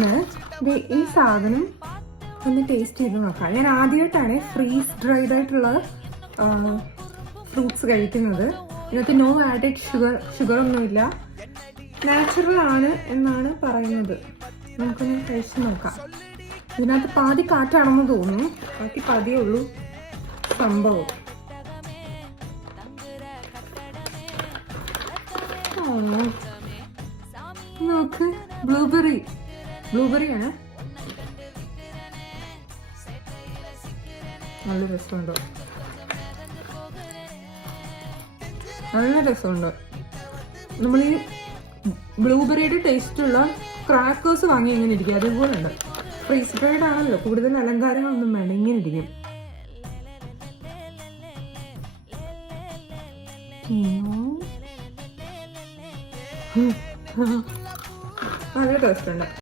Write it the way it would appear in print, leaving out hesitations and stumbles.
ഇന്ന് ഈ സാധനം ഒന്ന് ടേസ്റ്റ് ചെയ്ത് നോക്കാം. ഞാൻ ആദ്യമായിട്ടാണ് ഫ്രീസ് ഡ്രൈഡ് ആയിട്ടുള്ള ഫ്രൂട്ട്സ് കഴിക്കുന്നത്. ഇതിനകത്ത് നോ ആഡഡ് ഷുഗർ ഒന്നുമില്ല, നാച്ചുറൽ ആണ് എന്നാണ് പറയുന്നത്. നമുക്കൊന്ന് കഴിച്ച് നോക്കാം. ഇതിനകത്ത് പാതി കാറ്റാണെന്ന് തോന്നുന്നു, ബാക്കി പതിയേ ഉള്ളൂ സംഭവം. നോക്ക്, ബ്ലൂബെറിയാണ്. നല്ല രസമുണ്ടോ? നല്ല രസമുണ്ട്. നമ്മൾ ഈ ബ്ലൂബെറിയുടെ ടേസ്റ്റുള്ള ക്രാക്കേഴ്സ് വാങ്ങി ഇങ്ങനെ ഇരിക്കും, അതേപോലെ ഉണ്ട്. ഫ്രീസ് ഡ്രൈഡ് ആണല്ലോ, കൂടുതൽ അലങ്കാരങ്ങളൊന്നും വേണ്ട, ഇങ്ങനെ ഇരിക്കും. നല്ല ടേസ്റ്റ് ഉണ്ട്.